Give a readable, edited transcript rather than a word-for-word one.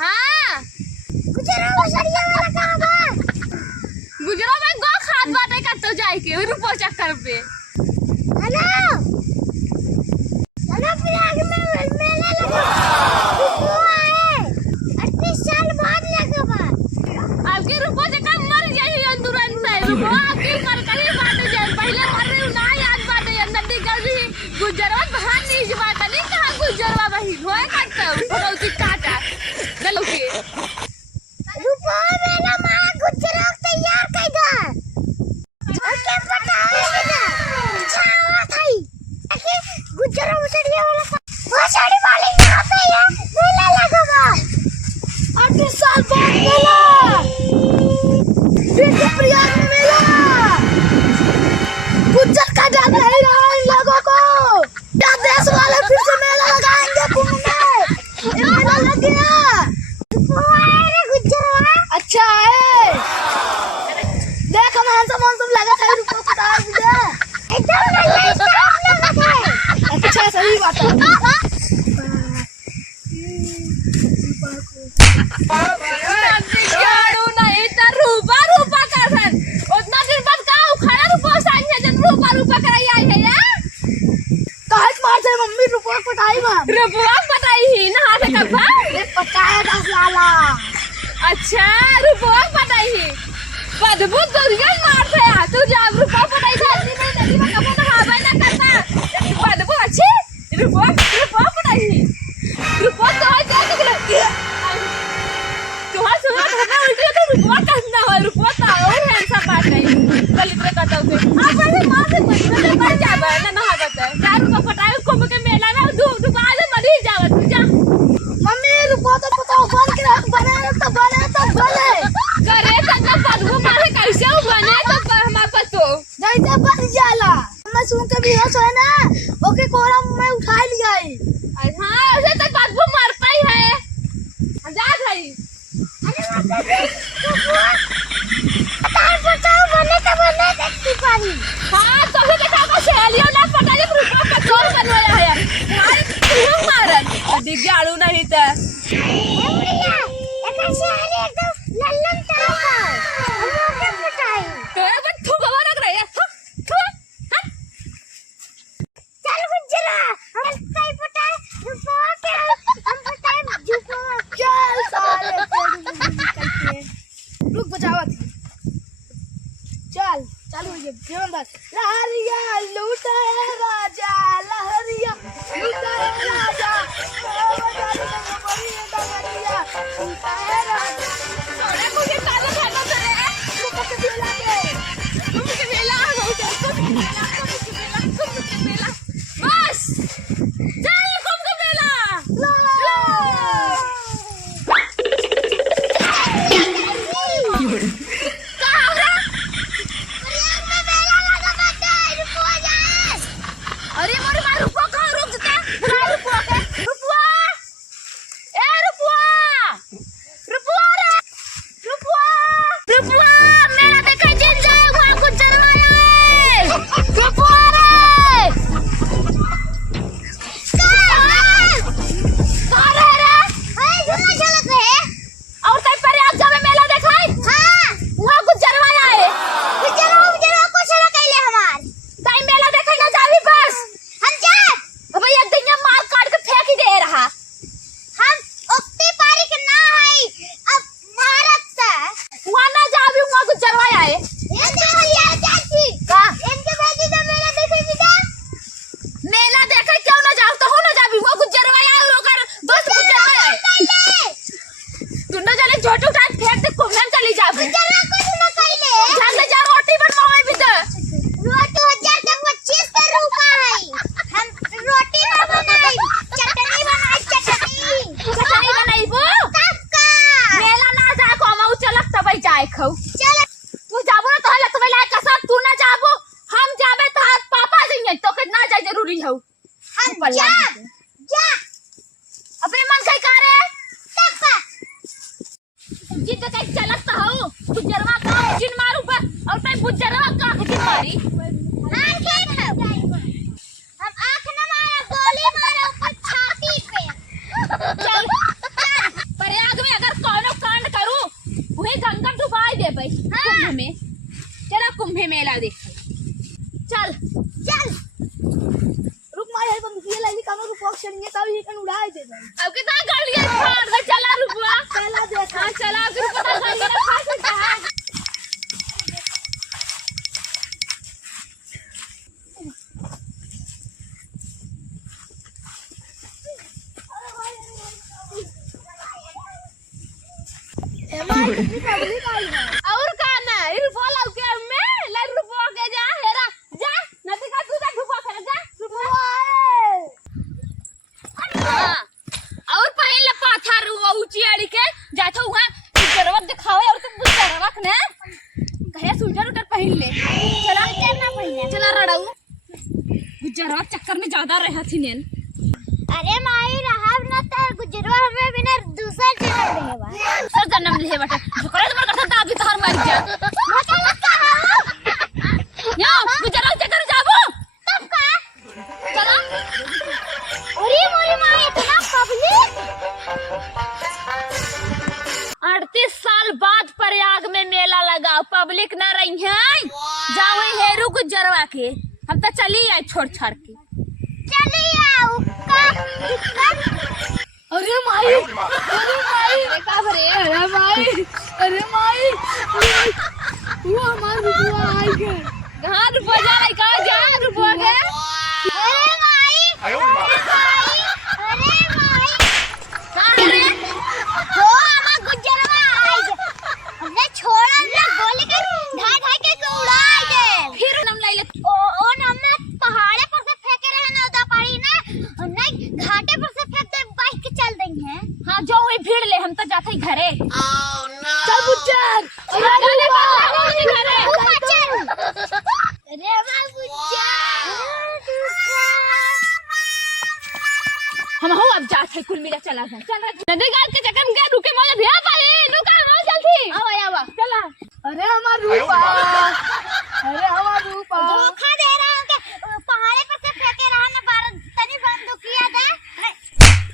हाँ गुजरा मछलिया वाला कहां बा? गुजरा में गो खाद बाटे कतो जाए के रुपो चक्कर पे। हेलो हेलो प्रयाग में मेला लगा रुपो आए 38 साल बाद लगा बा। आपके रुपो चक्कर मर जाई अंदुरन से रुपो आपकी मर कहीं बाटे जाए पहले मर रही ना याद बाटे अंदर निकल रही गुजरवा बाहर नहीं जबाता नहीं कहां गुजरवा वही होए करता बहुत काटा गलो के रुपो मेरा मां गुजरा तैयार कइगा ओके पता है ना छावा थाई कि गुजरा मछलिया वाला वो साड़ी वाली यहां पे है मेला लगा बा 38 साल बाद मेला फिर से प्रयाग में मेला गुजर का डर नहीं रहा इन लोगों को क्या देश वाले फिर से मेला लगाएंगे कुंभ में ये मेला लग गया गुजरा अच्छा है देख हम लगा था रुपो को डाल दिया एकदम नया स्टाफ लगा है अच्छा सही बात है यारो नहीं त रूपा रूपा करन उतना दिन बाद का उखाड़ा रूपा साइन है जन रूपा रूपा कराई आई है या काहे मार से मम्मी रुपो पटाई मां रूपा पटाई ही ना हाथ का भा ये पटाया 10 लाला अच्छा रूपा पटाई ही बदबू दुनिया मार से आ तू जब रूपा पटाई से आदमी में नदी में कबो ना हावे ना करता बदबू अच्छी रूपा पटाई ही रूपा तो है क्या निकले तुम्हारा सुना धरना उल्टी तो रूपा करना है रूपा तो और है ऐसा बात नहीं दलित का तो हां पहले मां से मर जाबे ना ना हावत है चार रूपा पटाई को के मेला में दुकान में मरी जावत तू जा मम्मी रुपो तो पता बन के बने तो बने करे तन्ना बदबू मारे कैसे बने तो हमार पतो जैसे बन जाला मैं सुन के भी होश है ना ओके कोरा में उठा लिया है हां ऐसे तो बदबू मारता ही है जा भाई अरे बताओ बने देखती पानी हां तो भी देखा को सहेलियों ना पता नहीं रुपया पेट्रोल बनवाया है मारे क्यों मारन दिख जालू नहीं त भैया एक सहेली एकदम लल्लन टाइप का हम ओके पटाई तेरे को ठुकवा लग रहा है चल गुजरा हम कई पटाई रुपो के हम पटाई जुपो चल साले रुक बचावत चल चालू ये जीवनदास लहरिया लूटा है राजा लहरिया लूटा है राजा लूटा है राजा अरे मुझे काला खाना चले रुपो के बेला तुम के मेला हो तुम के मेला बस चल तुम के मेला अरे मोरे मार रुपो कहां रुक जता बुला रुपो के रुपवा ए रुपवा रे रुपवा मेरा देखा जिन जाए वहां कुछ चलवाया है रुपवा रे कहां रे हाय झूला झलक है और कहीं पर आज जावे मेला देखा है हां वहां कुछ चलवाया है गुजरा को चला कैले हमार कहीं मेला देखा ना जावी बस हम जा अबे एक दिन ये माल काट के फेंक ही दे रहा हम उक्ति पारी के ना है अब भारत से वहां ना जावी वहां कुछ चलवाया है ये देखिए चाची का इनके बेटी तो मेला देखे बिना मेला देखे क्यों ना जाओ तो हो ना जावी वहां कुछ चलवाया है लोकर दोस्त कुछ चलवाया है तू ना चले छोटू टाइप फेंक दे कुमन चली जाबू जरा कुछ ना कैले जान ले जा रोटी बनवावे भी दे रोटी 2025 रुपया है हम रोटी ना बनाई चटनी बनाई वो सबका मेला ना जा को हम चलक तब जाए खौ चल तू जाबो ना तो हला तुम्हें लायक का सब तू ना जाबो हम जाबे तो हाथ पापा जइए तो के ना जाए जरूरी हो हम जा जा अपने मन कई करे सबका जिद कई चलक तो हो गुजरवा का जिन मारू पर और तई गुजरवा का जिन मारी हाँ ठीक है हम आँख न मारा गोली मारा ऊपर छाती पे चल प्रयाग में अब कितना गाड़ियां फाड़ दे चला रुपया चला दे हां चला फिर पता गाड़ियां फाड़ सकता है और का ना रुपया लाओ के मैं ले रुपया के जा हेरा जा नती का तू जा रुपया कर जा रुपया हां और पहले पाथर ऊंची आड़ी के जाथो हुआ गरवा दिखावे और तुम गरवा ने कहे स्वेटर उटर पहन ले चला चलना पहले चला रडाऊ गुजरवा चक्कर में ज्यादा रहा थी नेन अरे माई रहब न त गुजरवा हमें बिना दूसरा जन्म लेवा सर जन्म ले बेटा झुकरा मर करता दादी तोहर मार जा यो गुजरवा चक्कर जाबो तब का चला अरे मोरी माई इतना पब्लिक 38 साल बाद प्रयाग में मेला लगा पब्लिक न रही है जाओ हेरू गुजरवा के हम तो चली आए छोड़ छाड़ के चली आओ का दिक्कत अरे माई का भरे अरे माई वो हमार रुपया आई के कहां रुपया जा रहा कहां जा रुपया के अरे माई अरे माई कहां रे हो हमार गुजरवा आई गे हमने छोड़ा ना गोली के ढाई ढाई के उड़ाई दे फिर नम ले ले ओ नम्मा पहाड़े पर से फेंके रहे ना उदा पारी ना नहीं घाटे पर से फेंक दे बाइक के चल देंगे हां जो हुई भीड़ ले हम तो जाते ही घरे चल बुच्चन अरे घरे अरे हमार बुच्चन हम हो अब जाते हैं कुल मेरा चला जा चल नदी घाट के चक्कर में गए रुके मौज भैया पाए रुका मौज जल्दी आवा चला अरे हमार रूपा धोखा दे रहा हूं कि पहाड़े पर से फेंके रहा ना बार तनी बंदूक किया था